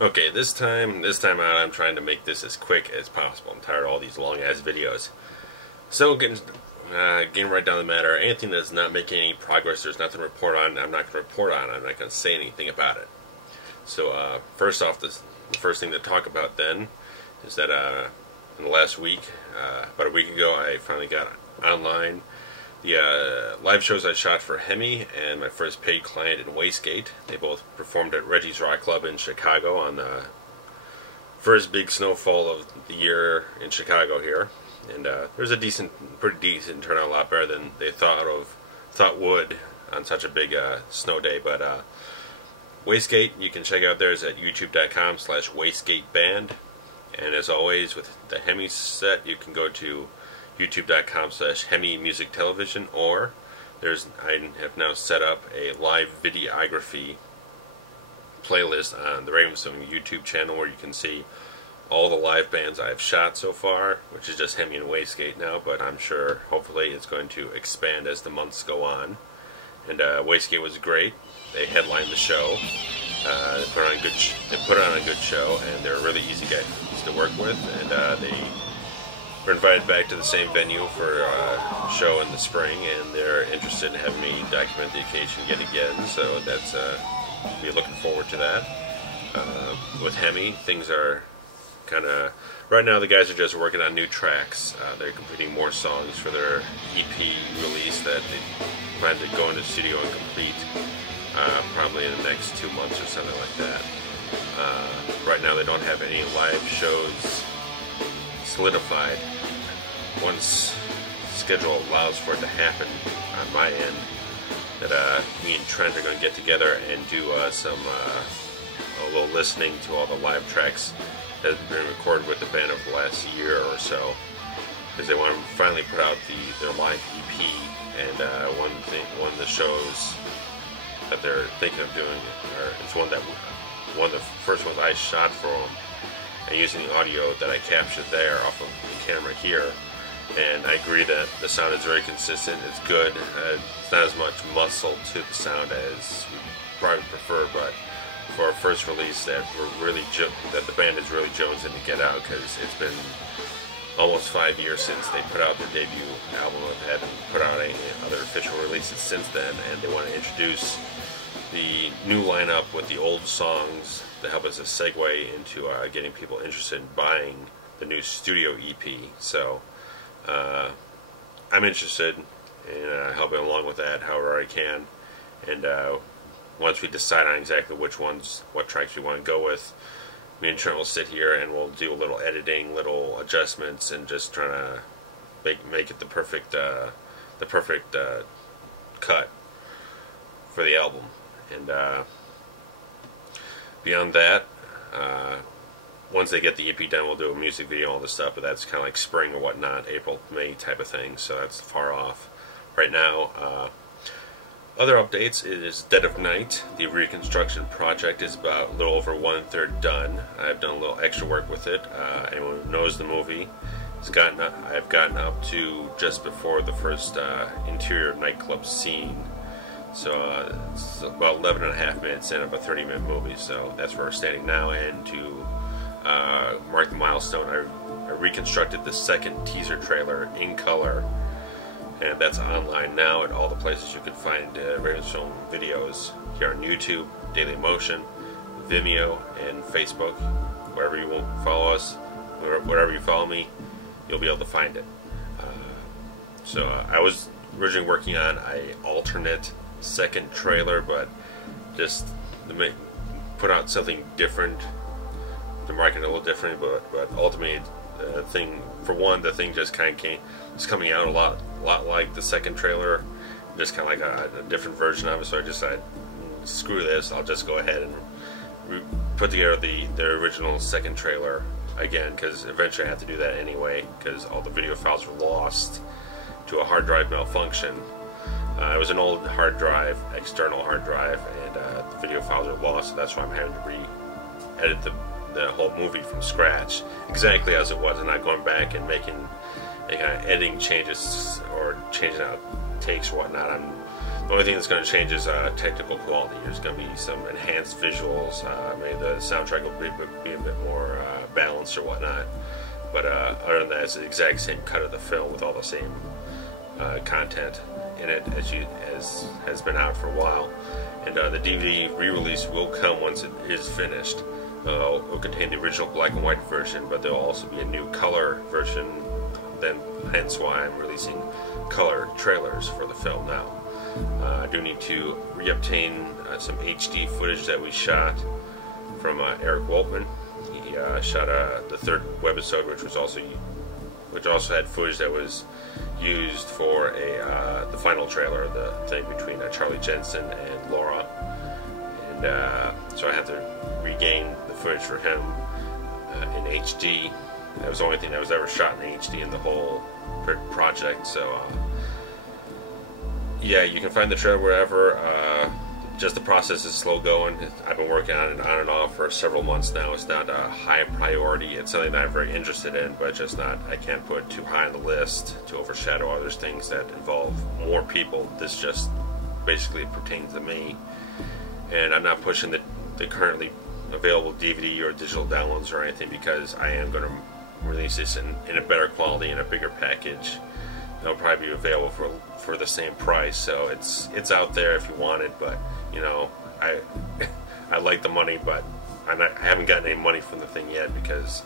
Okay, this time out, I'm trying to make this as quick as possible. I'm tired of all these long-ass videos. So, getting right down to the matter, anything that's not making any progress, there's nothing to report on, I'm not going to report on. I'm not going to say anything about it. So, first off, the first thing to talk about then is that in the last week, about a week ago, I finally got online the live shows I shot for HEMI and my first paid client in Wastegate. They both performed at Reggie's Rock Club in Chicago on the first big snowfall of the year in Chicago here. And there's a pretty decent turnout, a lot better than they thought would on such a big snow day. But Wastegate, you can check out theirs at youtube.com/wastegateband. And as always, with the HEMI set, you can go to youtube.com/HEMI Music Television, or I have now set up a live videography playlist on the RavensFilm YouTube channel where you can see all the live bands I've shot so far, which is just HEMI and Wastegate now, but I'm sure hopefully it's going to expand as the months go on. And Wastegate was great. They headlined the show. They put on a good show, and they're really easy guys to work with, and they were invited back to the same venue for a show in the spring, and they're interested in having me document the occasion yet again, so that's be looking forward to that. With HEMI, things are kind of, right now the guys are just working on new tracks. They're completing more songs for their EP release that they plan to go into the studio and complete probably in the next 2 months or something like that. Right now they don't have any live shows solidified. Once schedule allows for it to happen on my end, that me and Trent are going to get together and do a little listening to all the live tracks that have been recorded with the band over the last year or so, because they want to finally put out their live EP. And one of the shows that they're thinking of doing, it's one of the first ones I shot for them, and using the audio that I captured there off of the camera here. And I agree that the sound is very consistent. It's good. It's not as much muscle to the sound as we probably prefer, but for our first release, that the band is really jonesing to get out, because it's been almost 5 years since they put out their debut album. They haven't put out any other official releases since then, and they want to introduce the new lineup with the old songs to help us a segue into getting people interested in buying the new studio EP. So I'm interested in helping along with that however I can. And once we decide on exactly what tracks we want to go with, me and Trent will sit here and we'll do a little editing, little adjustments, and just trying to make it the perfect cut for the album. And beyond that, once they get the EP done, we'll do a music video, all this stuff, but that's kind of like spring or whatnot, April, May type of thing, so that's far off right now. Other updates is Dead of Night. The reconstruction project is about a little over 1/3 done. I've done a little extra work with it. Anyone who knows the movie, I've gotten up to just before the first interior nightclub scene. So it's about 11.5 minutes in of a 30-minute movie, so that's where we're standing now. And to mark the milestone, I reconstructed the second teaser trailer in color, and that's online now at all the places you can find RavensFilm videos here on YouTube, Daily Motion, Vimeo, and Facebook. Wherever you will follow us, wherever you follow me, you'll be able to find it. So I was originally working on an alternate second trailer, but just to put out something different, to market it a little different, but ultimately the thing just kind of it's coming out a lot like the second trailer, just kind of like a different version of it. So I decided, screw this, I'll just go ahead and put together the original second trailer again, because eventually I have to do that anyway, because all the video files were lost to a hard drive malfunction. It was an old hard drive, external hard drive, and the video files are lost, so that's why I'm having to re-edit the whole movie from scratch, exactly as it was, and not going back and making editing changes or changing out takes or whatnot. I'm The only thing that's going to change is technical quality. There's going to be some enhanced visuals. Maybe the soundtrack will be a bit more balanced or whatnot. But other than that, it's the exact same cut of the film with all the same content in it as has been out for a while. And the DVD re-release will come once it is finished. It will contain the original black and white version, but there will also be a new color version. Hence why I'm releasing color trailers for the film now. I do need to re-obtain some HD footage that we shot from Eric Woltman. He shot the third webisode, which also had footage that was used for the final trailer, the thing between Charlie Jensen and Laura. And so I have to regain the footage for him in HD. That was the only thing that was ever shot in HD in the whole project. So yeah, you can find the trailer wherever. Just the process is slow going. I've been working on it on and off for several months now. It's not a high priority. It's something that I'm very interested in, but just not, I can't put it too high on the list to overshadow other things that involve more people. This just basically pertains to me. And I'm not pushing the currently available DVD or digital downloads or anything, because I am going to release this in a better quality, in a bigger package. It'll probably be available for the same price, so it's out there if you want it. But you know, I like the money, but I haven't gotten any money from the thing yet, because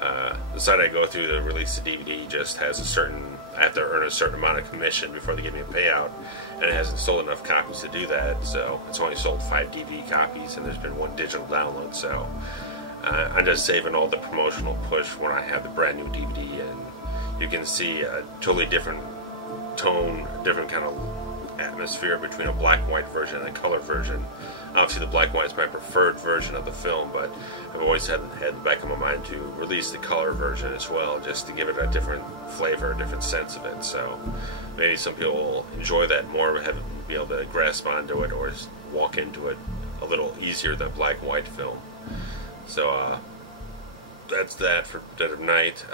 the site I go through to release the DVD just has I have to earn a certain amount of commission before they give me a payout, and it hasn't sold enough copies to do that. So it's only sold 5 DVD copies, and there's been 1 digital download. So I'm just saving all the promotional push when I have the brand new DVD, and you can see a totally different tone, different kind of atmosphere between a black and white version and a color version. Obviously the black and white is my preferred version of the film, but I've always had in the back of my mind to release the color version as well, just to give it a different flavor, a different sense of it. So maybe some people will enjoy that more, be able to grasp onto it, or just walk into it a little easier than black and white film. So that's that for Dead of Night.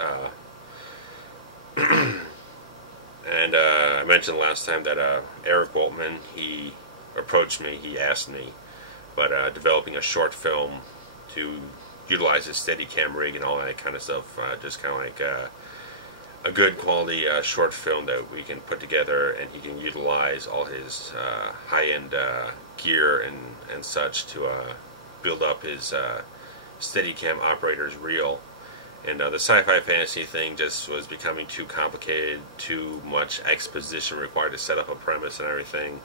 And I mentioned last time that Eric Woltman, he approached me, he asked me, but developing a short film to utilize his Steadicam rig and all that kind of stuff, just kind of like a good quality short film that we can put together, and he can utilize all his high-end gear and such to build up his Steadicam operator's reel. And the sci-fi fantasy thing just was becoming too complicated, too much exposition required to set up a premise and everything.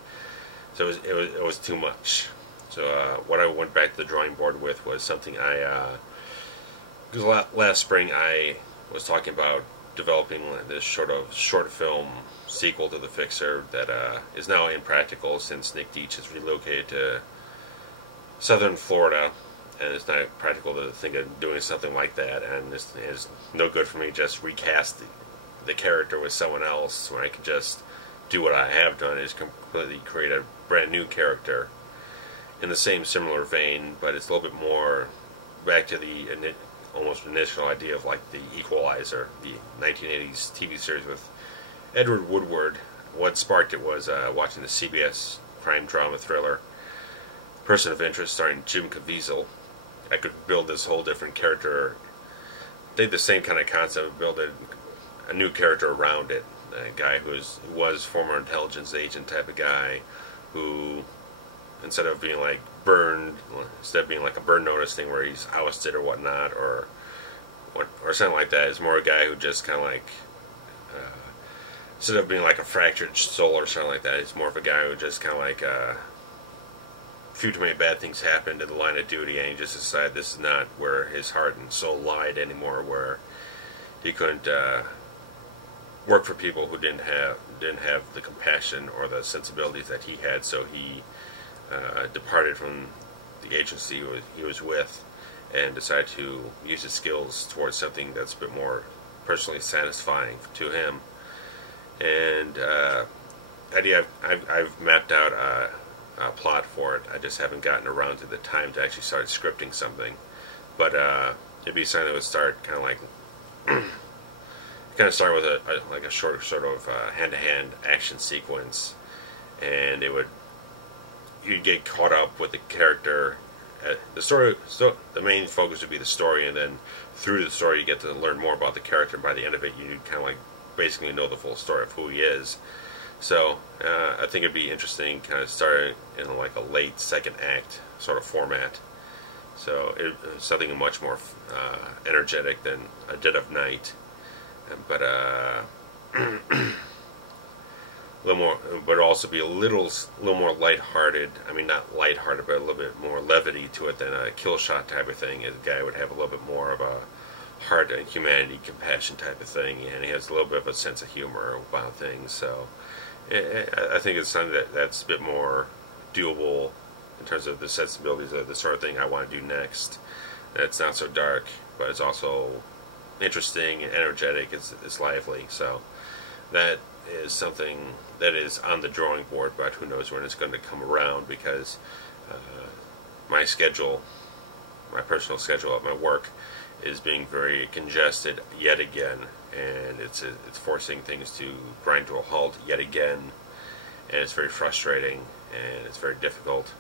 So it was too much. So what I went back to the drawing board with was something because last spring I was talking about developing this short film sequel to The Fixer that is now impractical since Nick Deach has relocated to southern Florida. And it's not practical to think of doing something like that, and it's no good for me just recast the character with someone else when I could just do what I have done, is completely create a brand new character in the same similar vein, but it's a little bit more back to the almost initial idea of like the Equalizer, the 1980s TV series with Edward Woodward. What sparked it was watching the CBS crime drama thriller Person of Interest starring Jim Caviezel. I could build this whole different character, take the same kind of concept, build a new character around it. A guy who was former intelligence agent type of guy, who instead of being like being like a burn notice thing where he's ousted or whatnot, or something like that, is more a guy who just kind of like instead of being like a fractured soul or something like that, he's more of a guy who just kind of like few too many bad things happened in the line of duty, and he just decided this is not where his heart and soul lied anymore, where he couldn't work for people who didn't have the compassion or the sensibilities that he had. So he departed from the agency he was with and decided to use his skills towards something that's a bit more personally satisfying to him. And I've mapped out a plot for it. I just haven't gotten around to the time to actually start scripting something. But it'd be something that would start kind of like start with a short sort of hand-to-hand action sequence, and you'd get caught up with the character. The story, so the main focus would be the story, and then through the story you get to learn more about the character, and by the end of it you kind of like basically know the full story of who he is. So I think it'd be interesting, kind of starting in like a late second act sort of format. So it's something much more energetic than A Dead of Night, but a little more, but also be a little more lighthearted. I mean, not lighthearted, but a little bit more levity to it than a kill shot type of thing. The guy would have a little bit more of a heart and humanity, compassion type of thing, and he has a little bit of a sense of humor about things. So I think it's something that's a bit more doable in terms of the sensibilities of the sort of thing I want to do next. It's not so dark, but it's also interesting and energetic. It's lively. So that is something that is on the drawing board, but who knows when it's going to come around, because my schedule, my personal schedule at my work, is being very congested yet again, and it's forcing things to grind to a halt yet again, and it's very frustrating and it's very difficult,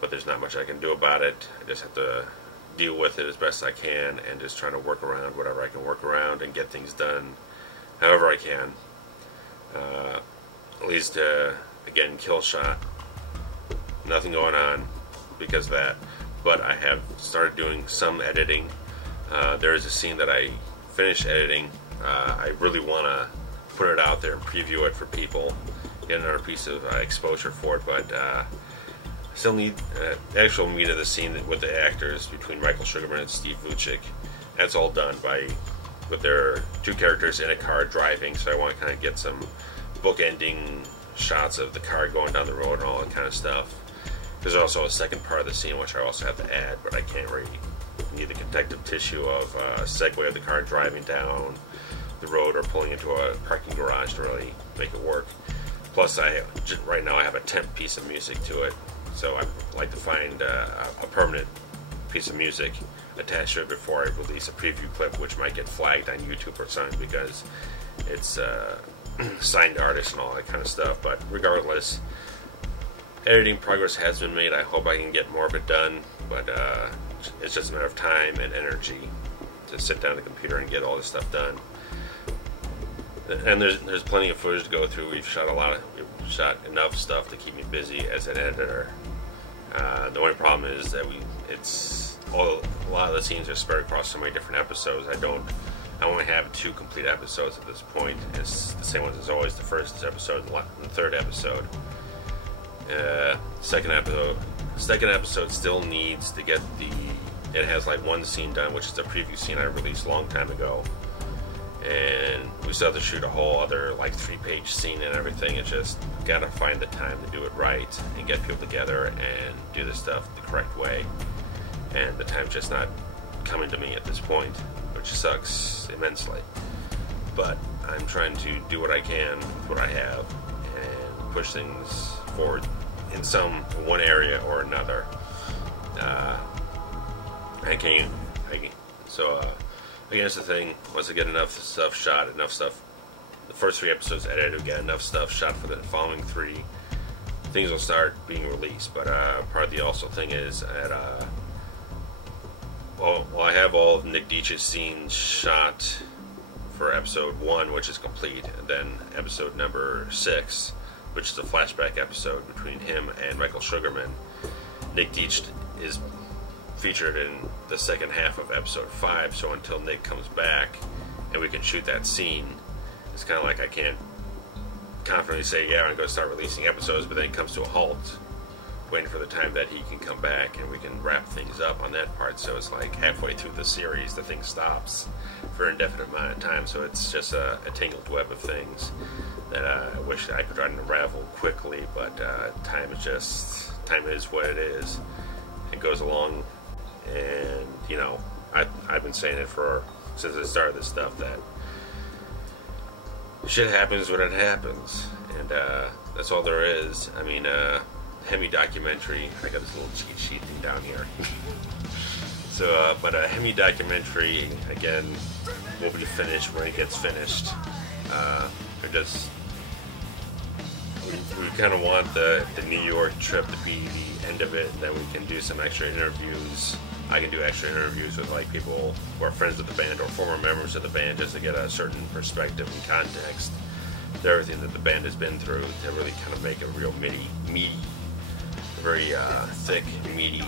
but there's not much I can do about it. I just have to deal with it as best I can and just try to work around whatever I can work around and get things done however I can. At least again, kill shot, nothing going on because of that, but I have started doing some editing. There is a scene that I finished editing. I really want to put it out there and preview it for people, get another piece of exposure for it, but still need the actual meat of the scene with the actors between Michael Sugarman and Steve Vucic. That's all done with their two characters in a car driving, so I want to kind of get some bookending shots of the car going down the road and all that kind of stuff. There's also a second part of the scene which I also have to add, but I can't really need the connective tissue of a segue of the car driving down the road or pulling into a parking garage to really make it work. Plus, right now I have a temp piece of music to it, so I'd like to find a permanent piece of music attached to it before I release a preview clip, which might get flagged on YouTube or something because it's signed artist and all that kind of stuff. But regardless, editing progress has been made. I hope I can get more of it done, but it's just a matter of time and energy to sit down at the computer and get all this stuff done. And there's plenty of footage to go through. We've shot enough stuff to keep me busy as an editor. The only problem is that a lot of the scenes are spread across so many different episodes. I only have 2 complete episodes at this point. It's the same ones as always. The first episode and the third episode. Second episode still needs to get it has like one scene done, which is the preview scene I released a long time ago, and we still have to shoot a whole other like 3-page scene and everything. It's just gotta find the time to do it right and get people together and do this stuff the correct way, and the time's just not coming to me at this point, which sucks immensely. But I'm trying to do what I can with what I have and push things forward in one area or another. Again, that's the thing. Once I get enough stuff shot, the first 3 episodes edited, we got enough stuff shot for the following 3, things will start being released. But part of the also thing is that I have all of Nick Deitch's scenes shot for episode 1, which is complete, and then episode number 6, which is a flashback episode between him and Michael Sugarman. Nick Deitch is featured in the second half of episode 5, so until Nick comes back and we can shoot that scene, it's kind of like I can't confidently say, yeah, I'm going to start releasing episodes, but then it comes to a halt, waiting for the time that he can come back and we can wrap things up on that part. So it's like halfway through the series, the thing stops for an indefinite amount of time, so it's just a tangled web of things that I wish I could unravel quickly, but time is what it is. It goes along, and I've been saying it since I started this stuff, that shit happens when it happens, and that's all there is. I mean, HEMI documentary, I got this little cheat sheet thing down here. So, but a HEMI documentary, again, will be finished when it gets finished. we kind of want the New York trip to be the end of it. Then we can do some extra interviews. I can do extra interviews with like people who are friends of the band or former members of the band, just to get a certain perspective and context to everything that the band has been through, to really kind of make a real meaty, very thick, meaty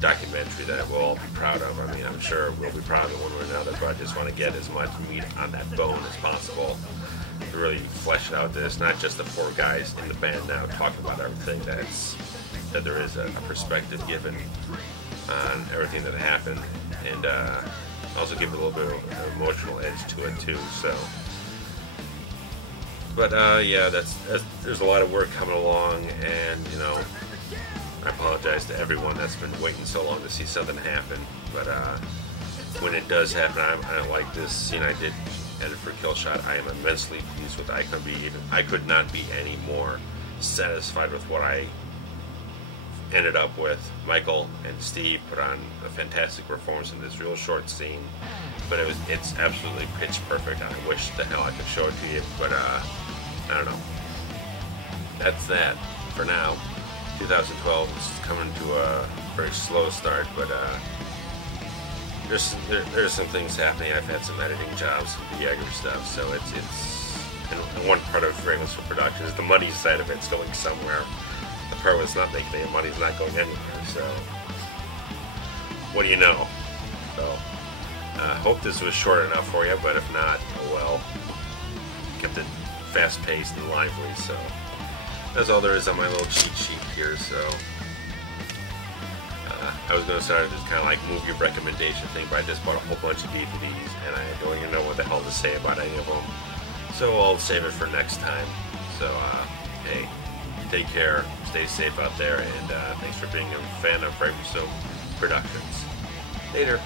documentary that we'll all be proud of. I mean, I'm sure we'll be proud of it one way or another, but I just want to get as much meat on that bone as possible to really flesh it out. That it's not just the four guys in the band now talking about everything. That there is a perspective given on everything that happened, and also give it a little bit of an emotional edge to it too. So, but yeah, there's a lot of work coming along, and you know, I apologize to everyone that's been waiting so long to see something happen. But when it does happen, I like this scene I did edit for Killshot. I am immensely pleased with it. I could not be any more satisfied with what I ended up with. Michael and Steve put on a fantastic performance in this real short scene, but it's absolutely pitch perfect. I wish the hell I could show it to you, but I don't know. That's that for now. 2012 is coming to a very slow start, but there's some things happening. I've had some editing jobs, some videography stuff, so it's and one part of RavensFilm Productions is the money side of it's going somewhere. The part that's not making any money is not going anywhere, so what do you know? So hope this was short enough for you, but if not, oh well. Kept it fast-paced and lively, so that's all there is on my little cheat sheet here. So I was going to start this kind of like movie recommendation thing, but I just bought a whole bunch of DVDs and I don't even know what the hell to say about any of them, so I'll save it for next time. So hey, take care, stay safe out there, and thanks for being a fan of RavensFilm Productions. Later.